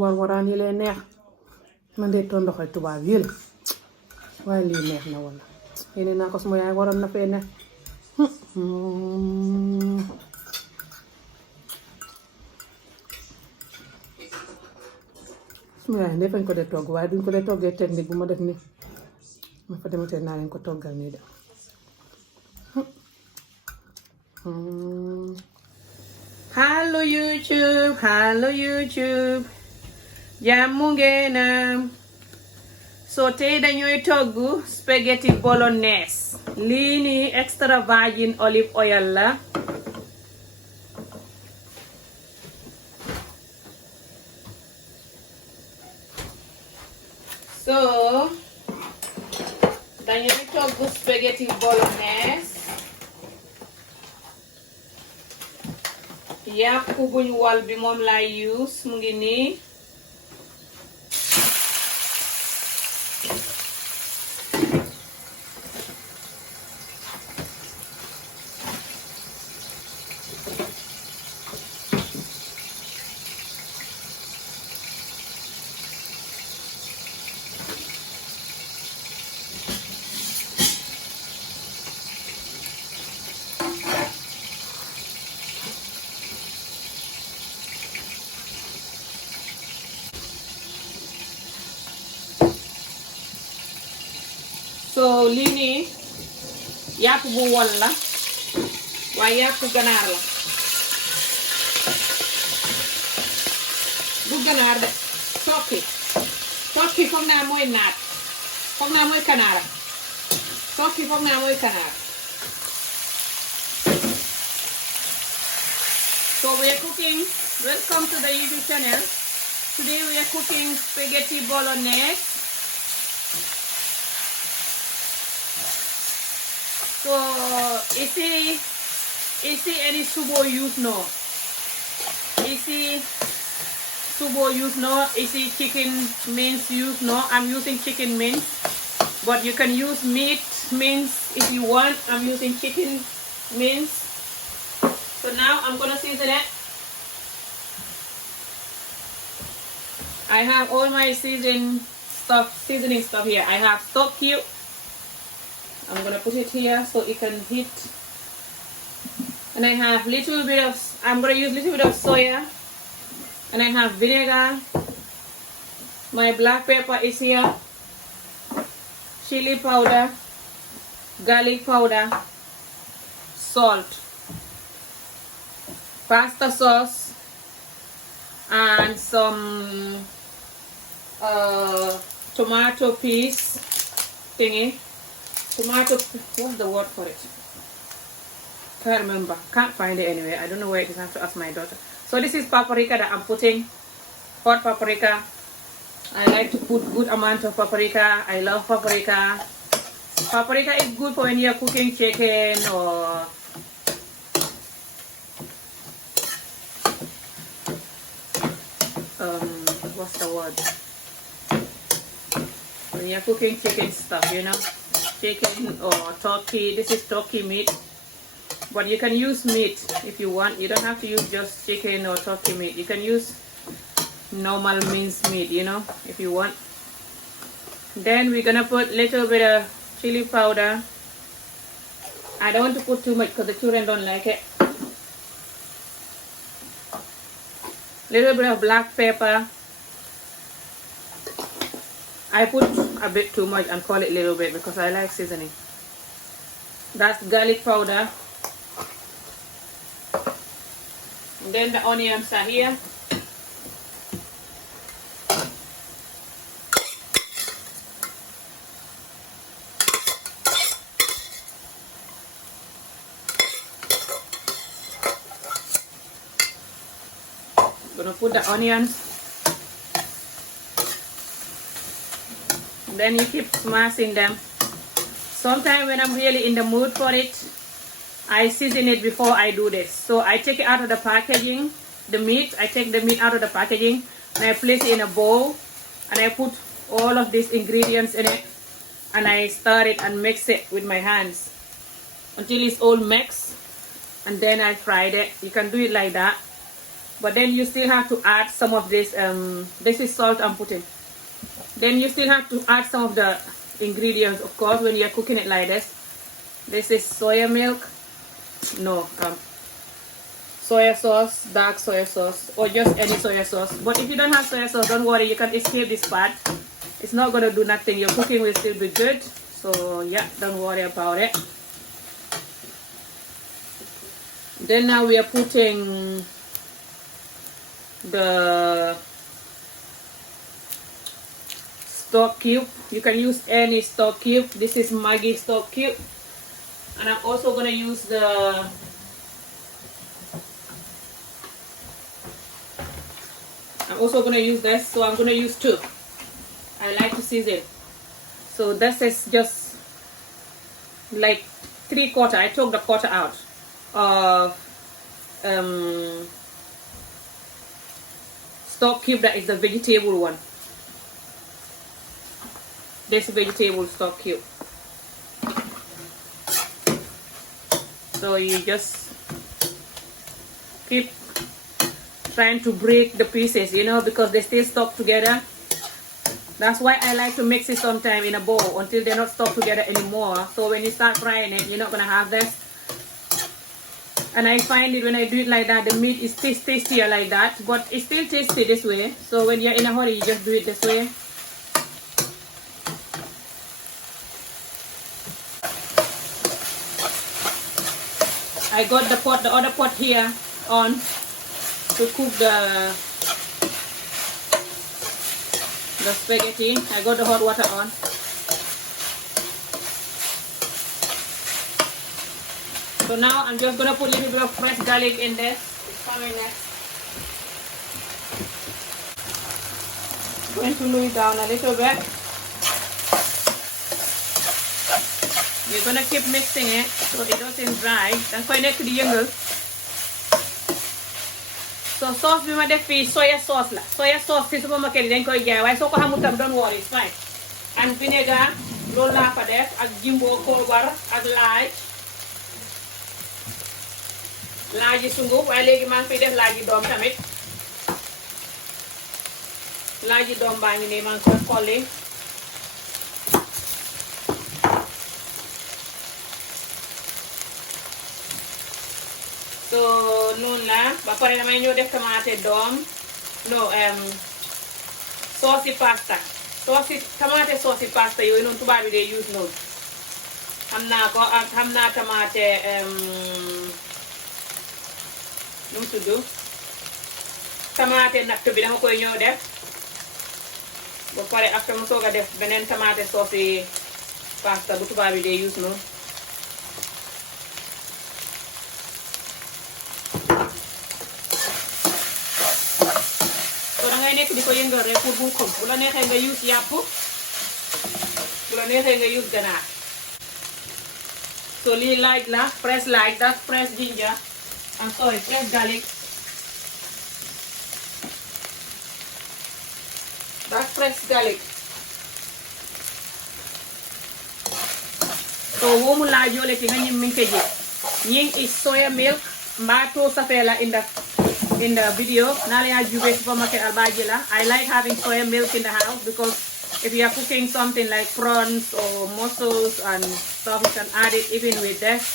war-waraan yi lee neex man de toon ndoxal tubaab yi la waaye lii neex na wala yéene naa ko suma yaay waroon na fee ne suma yaay ne fañ ko dee togg waaye duñ ko dee toggee technique bu ma def ni ma fa dematee naa leen ko toggal nii de hello YouTube jàmm ngeen so tey dañuy togg spaghetti bolognese lii nii extra virgin olive oil la so dañuy togg spaghetti bolognese yàpp buñ wal bi moom lay use mu ngi nii so lii nii yàpp bu wol la waaye yàpp ganaar la bu ganaar de tokki foog naa mooy naat foog naa mooy kanaara tokki foog naa mooy kanaara so we are cooking welcome to the YouTube channel today we are cooking spaghetti bolognese. So, ici any subo use no. Ici subo use no. Ici chicken mince use no. I'm using chicken mince, but you can use meat mince if you want. I'm using chicken mince. So now I'm gonna season it. I have all my seasoning stuff here. I have stock cube. I'm gonna put it here so it can heat. And I have I'm gonna use little bit of soya. And I have vinegar. My black pepper is here. Chili powder. Garlic powder. Salt. Pasta sauce. And some tomato paste thingy. What's the word for it? Can't remember. Can't find it anyway. I don't know where it is. I have to ask my daughter. So this is paprika that I'm putting. Hot paprika. I like to put good amount of paprika. I love paprika. Paprika is good for when you're cooking chicken or what's the word? When you're cooking chicken stuff, you know. Chicken or turkey. This is turkey meat, but you can use meat if you want. You don't have to use just chicken or turkey meat. You can use normal minced meat, you know, if you want. Then we're gonna put little bit of chili powder. I don't want to put too much because the children don't like it. Little bit of black pepper. I put a bit too much and call it little bit because I like seasoning. That's garlic powder. And then the onions are here. Gonna put the onions. Then you keep smashing them. Sometimes when I'm really in the mood for it, I season it before I do this. So I take it out of the packaging, the meat. I take the meat out of the packaging and I place it in a bowl and I put all of these ingredients in it and I stir it and mix it with my hands until it's all mixed, and then I fried it. You can do it like that. But then you still have to add some of this. This is salt I'm putting. Then you still have to add some of the ingredients, of course, when you're cooking it like this. This is soya milk. No, soya sauce, dark soya sauce, or just any soya sauce. But if you don't have soya sauce, don't worry, you can escape this part. It's not gonna do nothing. Your cooking will still be good. So yeah, don't worry about it. Then now we are putting the stock cube. You can use any stock cube. This is Maggi stock cube. And I'm also gonna use the this, so I'm gonna use 2. I like to season. So this is just like 3/4. I took the quarter out of stock cube. That is the vegetable one. This vegetable stock cube. So you just keep trying to break the pieces, you know, because they stay stuck together. That's why I like to mix it sometime in a bowl until they're not stuck together anymore. So when you start frying it, you're not gonna have this. And I find it when I do it like that, the meat is tastier like that, but it's still tasty this way. So when you're in a hurry, you just do it this way. I got the other pot here on to cook the spaghetti. I got the hot water on. So now I'm just gonna put a little bit of fresh garlic in this. It's coming next. Going to lay it down a little bit. You're gonna keep mixing it so it doesn't dry. Then koy nek di yeungal. So sauce bi ma def fi soya sauce la. Soya sauce ci supermarket yi dañ koy jaay waaye soo ko xamul tam don't worry, it's fine. And vinegar loolu laa fa def ak jimbo poobar ak laaji sunguf waaye léegi maa ngi fiy def laaji doom tamit. Laaji doom baa ngi nii maa ngi koy xolli. So noonu la ba pare damay ñëw def tomate doom sauce pasta tomate sauce pasta yooyu noonu tubaab bi day use noonu xam naa ko ak xam naa tomate nu mu tudd tomate natt bi dama koy ñëw def ba pare après mu soog a def beneen tomate sauce pasta bu tubaab bi day use noonu. Nekk di ko yëngal rek pour bu xam bu la neexee nga use yàpp bu la neexee nga use ganaar. So lii laaj la fresh laaj, that's fresh ginger, I'm sorry, fresh garlic, that's fresh garlic. So womu laaj yole ti nga ñim min ke je ñing is soya milk mbato safela in the video. I like having soya milk in the house because if you are cooking something like prawns or mussels and stuff, you can add it even with this,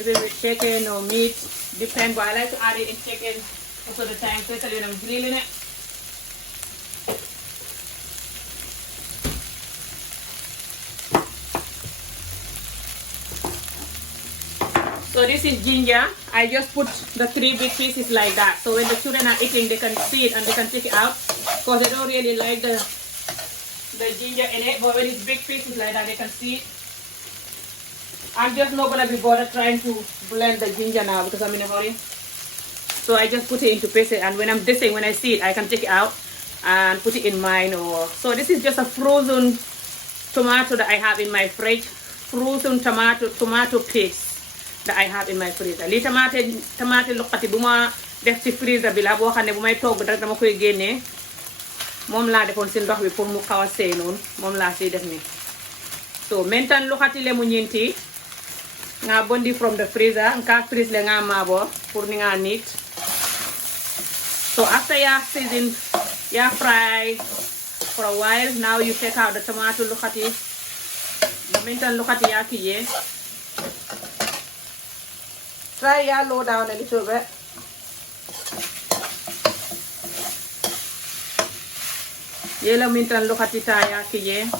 even with chicken or meat, depends. But I like to add it in chicken most of the time, especially when I'm grilling it. So this is ginger. I just put the 3 big pieces like that. So when the children are eating, they can see it and they can take it out. Because they don't really like the ginger in it. But when it's big pieces like that, they can see it. I'm just not going to be bothered trying to blend the ginger now because I'm in a hurry. So I just put it into pieces. And when I'm dissing, when I see it, I can take it out and put it in mine. So this is just a frozen tomato that I have in my fridge. Frozen tomato paste that I have in my freezer. Li tomate luqati bu ma def ci freezer bi la boo xam ne bu may togg rek dama koy génnee moom laa defoon ci ndox bi pour mu xaw a seey noonu moom laa ciy def nii. So mentan luqati le mu ñinti nga bondi from the freezer nga freeze le nga mabo pour ni nga neat. So after you season, you fry for a while. Now you take out the tomato. Look at it. The minton look at it. Yeah. Try ya low down a little bit. Yellow minton look at it. Yeah.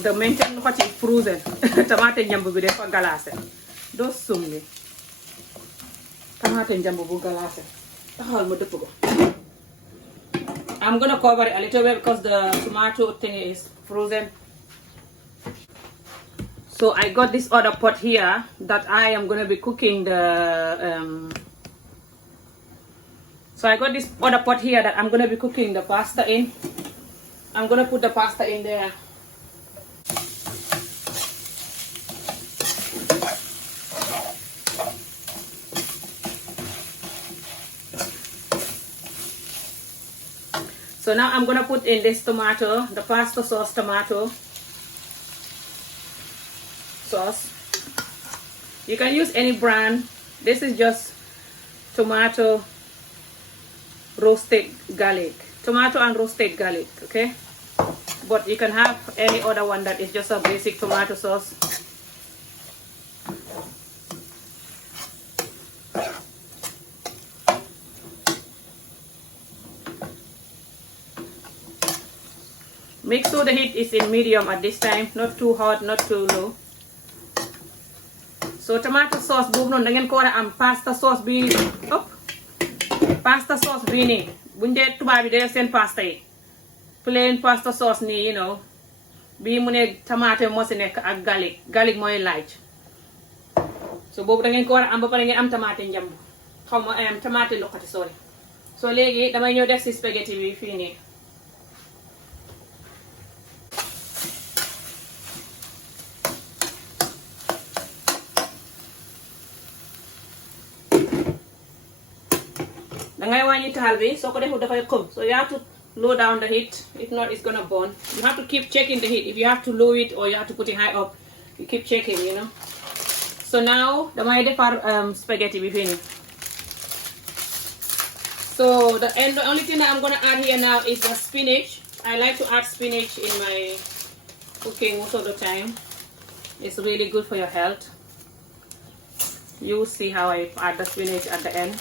The minton look at it frozen. Tomato njambu bi defa galase. Do summi. Tomato njambu bu galase. Taxal ma depp ko. I'm gonna cover it a little bit because the tomato thing is frozen. So I got this other pot here that I am gonna be cooking the so I got this other pot here that I'm gonna be cooking the pasta in. I'm gonna put the pasta in there. So now I'm gonna put in this tomato, the pasta sauce tomato sauce. You can use any brand. This is just tomato roasted garlic. Tomato and roasted garlic, okay? But you can have any other one that is just a basic tomato sauce. Make sure the heat is in medium at this time, not too hot, not too low. So tomato sauce boobu noonu da ngeen ko war a am pasta sauce bi pasta sauce bii nii buñ dee tubaab bi dee seen pasta yi plain pasta sauce nii, you know, bii mu ne tomate moo si nekk ak garlic mooy laaj. So boobu da ngeen ko war a am ba pare ngeen am tomate njambu xaw ma tomate loxati sorry. So léegi damay ñëw def si spaghetti bi fii nii. dangay wàññi taal bi soo ko deful dafay xëm, so you have to low down the heat, if not it's gonna burn. You have to keep checking the heat. If you have to lower it or you have to put it high up, you keep checking, you know. So now damay defar spaghetti bi fii nii. So the only thing that I'm gonna add here now is the spinach. I like to add spinach in my cooking most of the time. It's really good for your health. You see how I add the spinach at the end.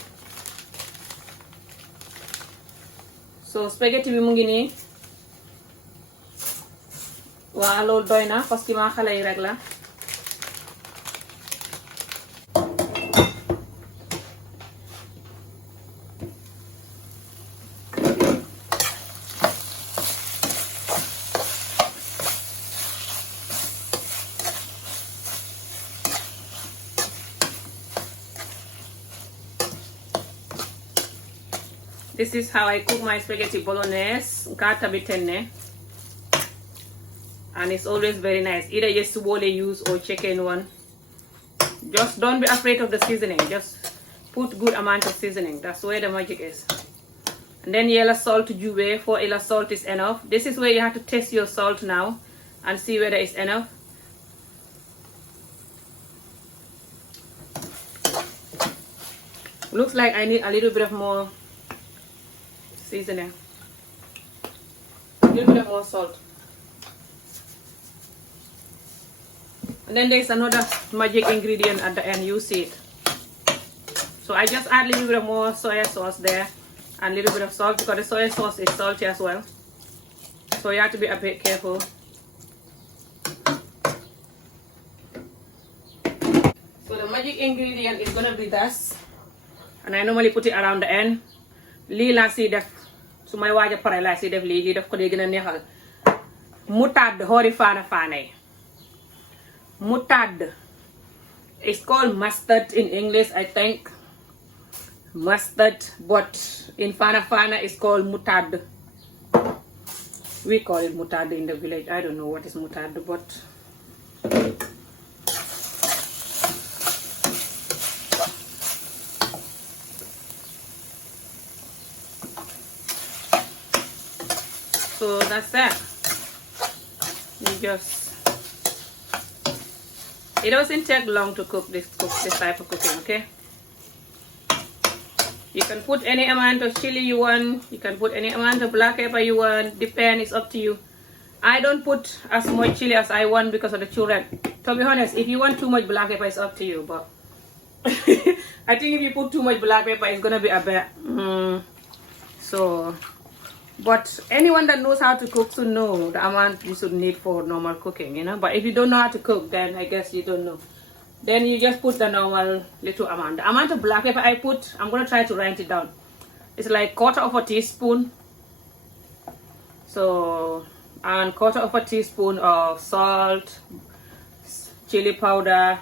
So spaghetti bi mu ngi nii. Waa loolu doy na parce que ma xale yi rek la. This is how I cook my spaghetti bolognese, gata bitenne, and it's always very nice. Either just swole use or chicken one. Just don't be afraid of the seasoning. Just put good amount of seasoning. That's where the magic is. And then yellow salt juve, for yellow salt is enough. This is where you have to test your salt now and see whether it's enough. Looks like I need a little bit of more seasoning, a little bit more salt. And then there's another magic ingredient at the end, you see it. So I just add a little bit more soy sauce there and a little bit of salt because the soy sauce is salty as well. So you have to be a bit careful. So the magic ingredient is gonna be this, and I normally put it around the end. Lii laa si def su may waaj a pare laa si def lii def ko dee gën a neexal. Moutarde hori faana faana yi. Moutarde. It's called mustard in English, I think. Mustard, but in Fana Fana it's called moutarde. We call it moutarde in the village. I don't know what is moutarde, but so that's that. You just It doesn't take long to cook this type of cooking, okay? You can put any amount of chili you want. You can put any amount of black pepper you want. Depend, it's up to you. I don't put as much chili as I want because of the children. To be honest, if you want too much black pepper, it's up to you. But I think if you put too much black pepper, it's gonna be a bit. So, but anyone that knows how to cook should know the amount you should need for normal cooking, you know. But if you don't know how to cook, then I guess you don't know. Then you just put the normal little amount. The amount of black pepper I put, I'm gonna try to write it down. It's like 1/4 teaspoon. So, and 1/4 teaspoon of salt, chili powder,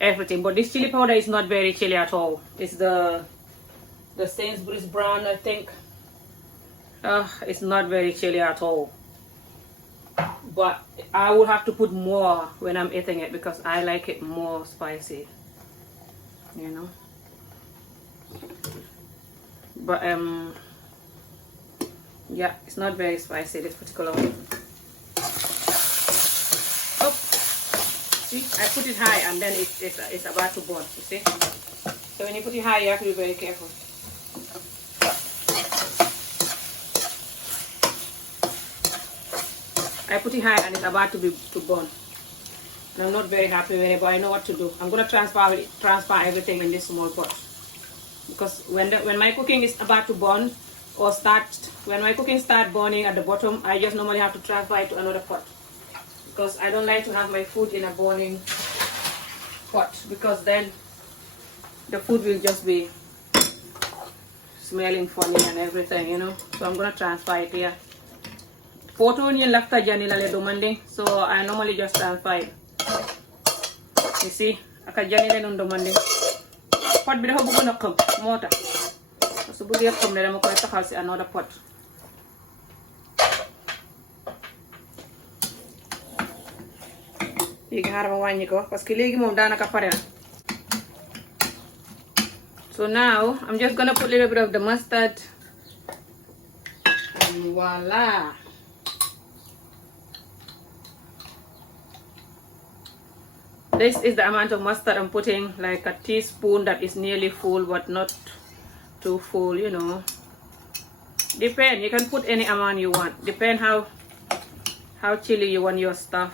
everything. But this chili powder is not very chili at all. It's the Sainsbury's brand, I think. It's not very chili at all. But I will have to put more when I'm eating it because I like it more spicy, you know. But yeah, it's not very spicy, this particular one. Oh, see, I put it high and then it's about to burn, you see. So when you put it high, you have to be very careful. I put it high and it's about to burn. And I'm not very happy with it, but I know what to do. I'm gonna transfer everything in this small pot. Because when my cooking is about to burn or when my cooking starts burning at the bottom, I just normally have to transfer it to another pot. Because I don't like to have my food in a burning pot, because then the food will just be smelling funny and everything, you know. So I'm gonna transfer it here. Photo niyan lafta janila le demanding, so I normally just transfer it. You see, aka janila nun demanding. Pot bi dafa bëgg na xam mota. So bëgg xam ne dama koy taxal ci another pot. Léegi xaaral ma wàññi ko parce que léegi moom daanaka pare na. So now I'm just gonna put a little bit of the mustard. And voila. This is the amount of mustard I'm putting, like a teaspoon that is nearly full but not too full, you know. Depend, you can put any amount you want. Depend how chili you want your stuff.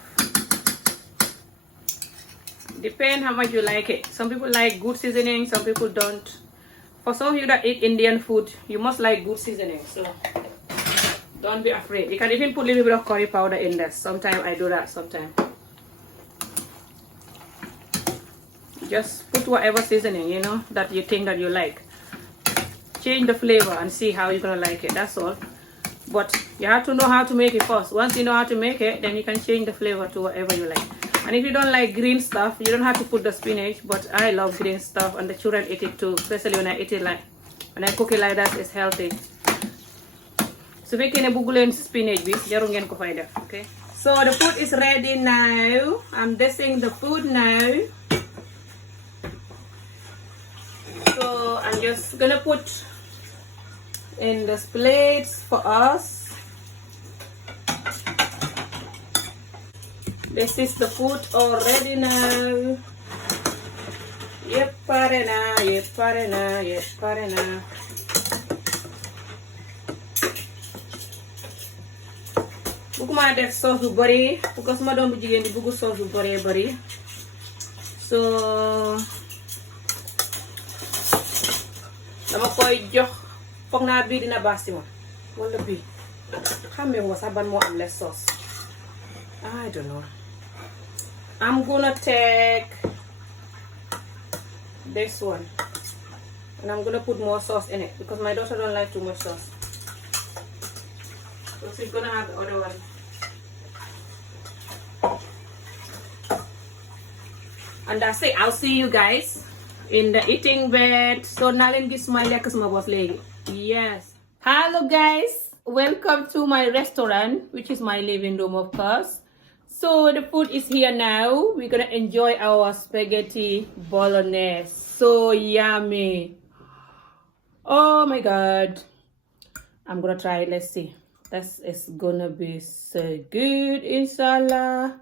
Depend how much you like it. Some people like good seasoning, some people don't. For some of you that eat Indian food, you must like good seasoning, so don't be afraid. You can even put a little bit of curry powder in there. Sometimes I do that, sometimes. Just put whatever seasoning, you know, that you think that you like. Change the flavor and see how you're gonna like it, that's all. But you have to know how to make it first. Once you know how to make it, then you can change the flavor to whatever you like. And if you don't like green stuff, you don't have to put the spinach, but I love green stuff and the children eat it too, especially when I eat it when I cook it like that, it's healthy. So we can buggle spinach bi jaru ngeen ko fay def, okay? So the food is ready now. I'm dressing the food now. So I'm just gonna put in the plates for us. This is the food already now. Yep, parena, yep, parena, yep, parena. Buguma def sauce bu bari because ma doom bu jigéen di bugu sauce bu bari. So dama koy jox foog naa bii dina baax si ma wala bii xàmmee nga sax ban moo am less sauce. I don't know. I'm gonna take this one and I'm gonna put more sauce in it because my daughter don't like too much sauce. So she's gonna have the other one. And that's it. I'll see you guys in the eating bed. So now let me smile like my boss lady. Yes. Hello guys. Welcome to my restaurant, which is my living room, of course. So the food is here now. We're gonna enjoy our spaghetti bolognese. So yummy. Oh my god. I'm gonna try it. Let's see. This is gonna be so good, inshallah.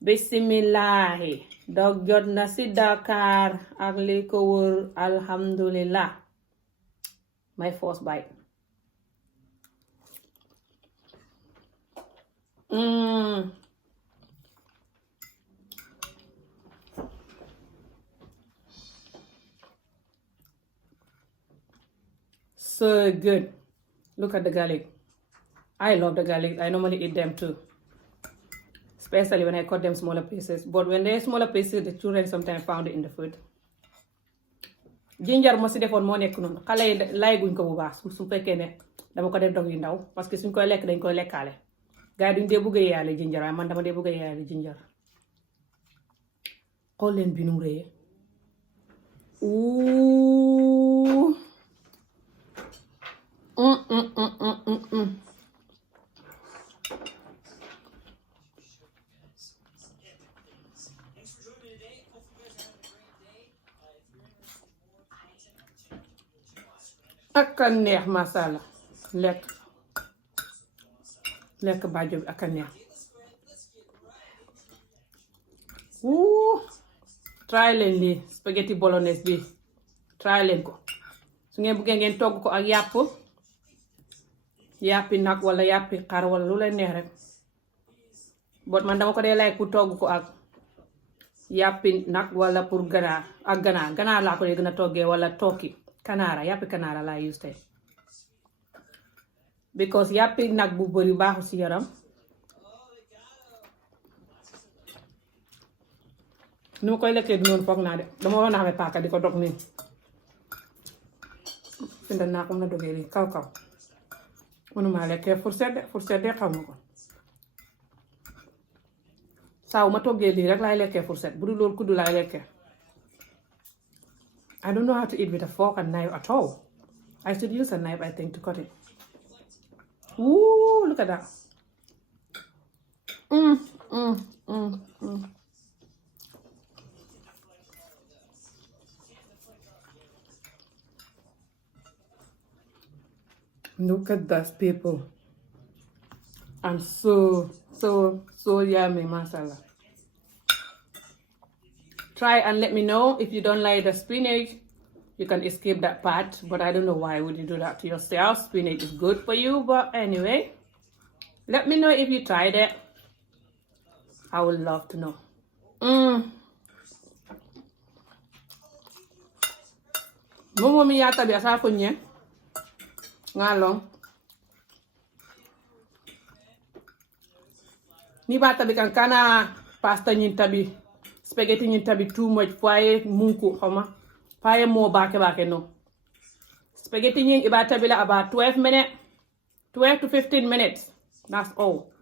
bismillahi dog jot na ci Dakar ak li ko wër alhamdulillah. My first bite. So good. Look at the garlic. I love the garlic. I normally eat them too. Especially when I cut them smaller pieces. But when they're smaller pieces, the children sometimes found it in the food. Ginger mo si defoon moo nekk noonu xale yi lay guñ ko bu baax su fekkee ne dama ko def dog yu ndaw parce que suñ koy lekk dañ koy lekkaale gars yi duñ dee bëgg a yaale ginger waaye man dama dee bëgg a yaale ginger. xool leen bi nu mu rëyee. ak a neex masala lekk bàjjo bi ak a neex. try leen lii spaghetti bolognese bi try leen ko su ngeen bëggee ngeen togg ko ak yàppi nag wala yàppi xar wala lu leen neex rek bot man dama ko dee like pour togg ko ak yàppi nag wala pour ganaar laa ko dee gën a toggee wala tokki kanaara yàppi kanaara laa use tey because yàppi nag bu bari baaxu ci yaram. ni ma koy lekkee du noonu foog naa de dama waroon a xamee paaka di ko dog nii finda naa ko mën a dogee lii kaw mënuma lekkee fourchette de xaw ma ko saaw ma toggee lii rek laay lekkee fourchette bu dul loolu kuddu laay lekkee. I don't know how to eat with a fork and knife at all. I should use a knife, I think, to cut it. Ooh, look at that. Look at those people. And so yummy, masala. Try and let me know if you don't like the spinach. You can skip that part, but I don't know why would you do that to yourself. Spinach is good for you, but anyway, let me know if you tried it. I would love to know. Momo mi yata bi asa ko nye ngalong ni ba tabi kan kana pasta nyin tabi spaghetti nyin tabi too much faye munku xoma faye mo bake no spaghetti nyin iba tabi la about 12 to 15 minutes, that's all.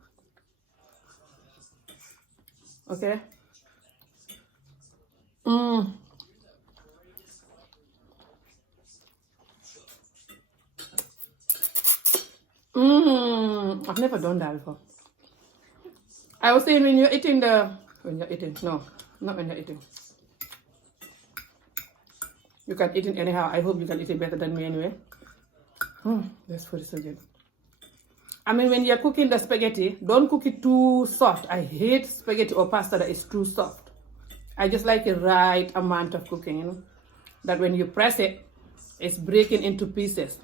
Okay. I've never done that before. I was saying when you're eating, no, not when you're eating. You can eat it anyhow. I hope you can eat it better than me anyway. This food is so good. I mean, when you're cooking the spaghetti, don't cook it too soft. I hate spaghetti or pasta that is too soft. I just like the right amount of cooking, you know, that when you press it, it's breaking into pieces.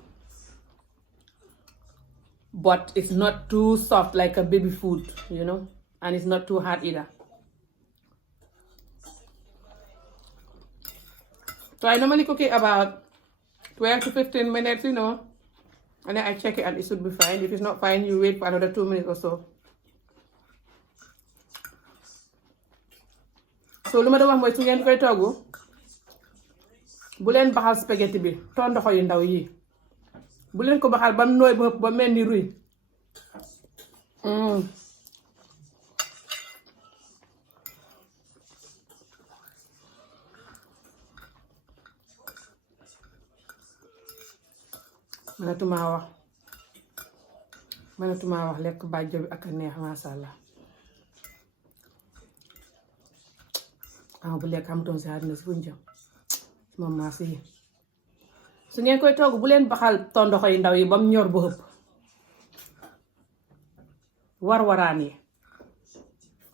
But it's not too soft like a baby food, you know, and it's not too hard either. So I normally cook it about 12 to 15 minutes, you know, and then I check it and it should be fine. If it's not fine, you wait for another 2 minutes or so. So lu ma doon wax mooy su ngeen koy togg bu leen baxal spaghetti bi tondoxo yu ndaw yi bu leen ko baxal ba nooy ba mel ni ruy. mënatuma wax lekk bàjjo bi ak a neex mashallah. Bu lekk amutoon si àddina si fuñ jëm moom maa si su ngeen koy togg bu leen baxal tondoxo yi ndaw yi ba mu ñor ba ëpp warwaraan yi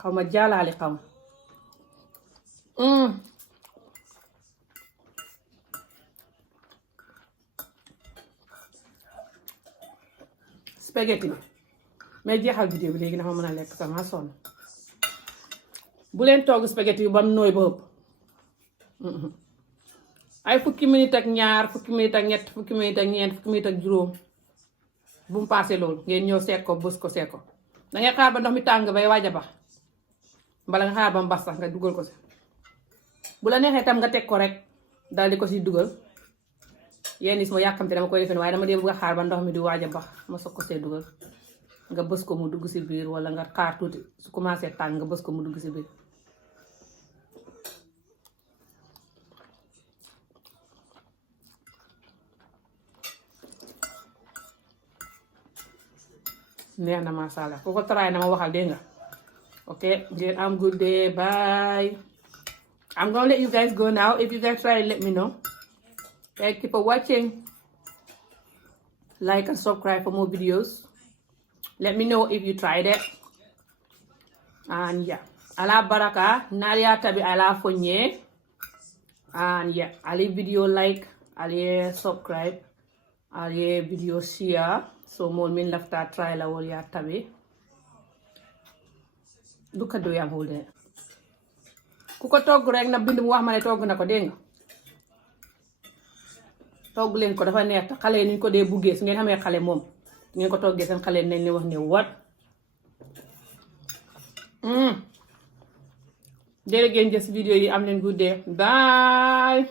xaw ma jaalaali xaw ma spaghetti bi mais jeexal vidéo bi léegi dafa mën a lekk sama sonn bu leen togg spaghetti bi ba mu nooy ba ëpp ay fukki minute ak ñaar fukki minute ak ñett fukki minute ak ñeent fukki minute ak juróom bu mu paase loolu ngeen ñëw seek ko bës ko seek ko dangay xaar ba ndox mi tàng bay waaj a bax mbala nga xaar ba mu bax sax nga dugal ko si bu la neexee tam nga teg ko rek daal di ko si dugal yenn is ma yàkkamte dama koy defee waaye dama dee bëgg a xaar ba ndox mi di waaj a bax ma soog ko see dugal nga bës ko mu dugg si biir wala nga xaar tuuti su commencé tàng nga bës ko mu dugg si biir neex na masha Allah ku ko try na ma waxal dégg nga okay then am good day bye. I'm gonna let you guys go now. If you guys try it, let me know. Thank you for watching. Like and subscribe for more videos. Let me know if you tried it. And yeah, ala baraka naria tabi ala fonye. And yeah, ali video like, ali subscribe, ali video share. So more min lafta try la wol ya tabi. Duka do yam holde. Ku ko togg rek na bind mu wax ma ne togg na ko dégg nga togg leen ko dafa neex te xale yi ni ñu ko dee buggee su ngeen xamee xale moom ngeen ko toggee seen xale nañ ne wax ne wat jërë ngeen jëf vidéo yi am leen good day bye.